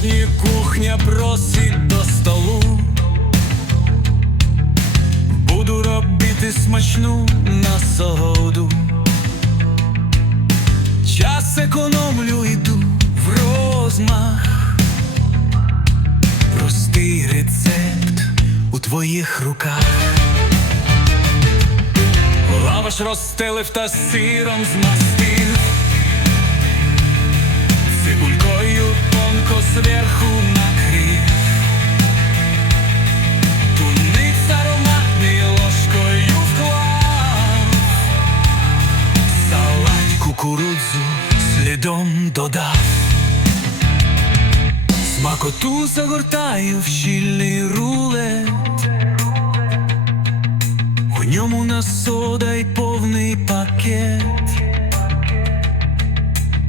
Сьогодні кухня просить до столу, буду робити смачну насолоду. Час економлю йду в розмах, простий рецепт у твоїх руках, лаваш розстелив та сиром змастив. Кукурудзу слідом додав. Смакоту загортаю в щільний рулет, у ньому насода й повний пакет.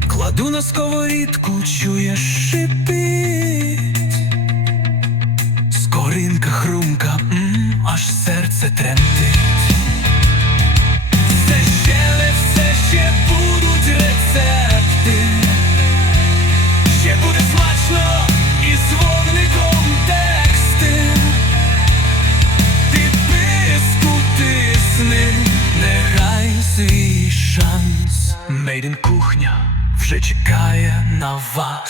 Кладу на сковорідку, чуєш шипить, скоринка хрумка, м, аж серце тремтить. i szans. Maiden kuchnia. W życie kaje na was.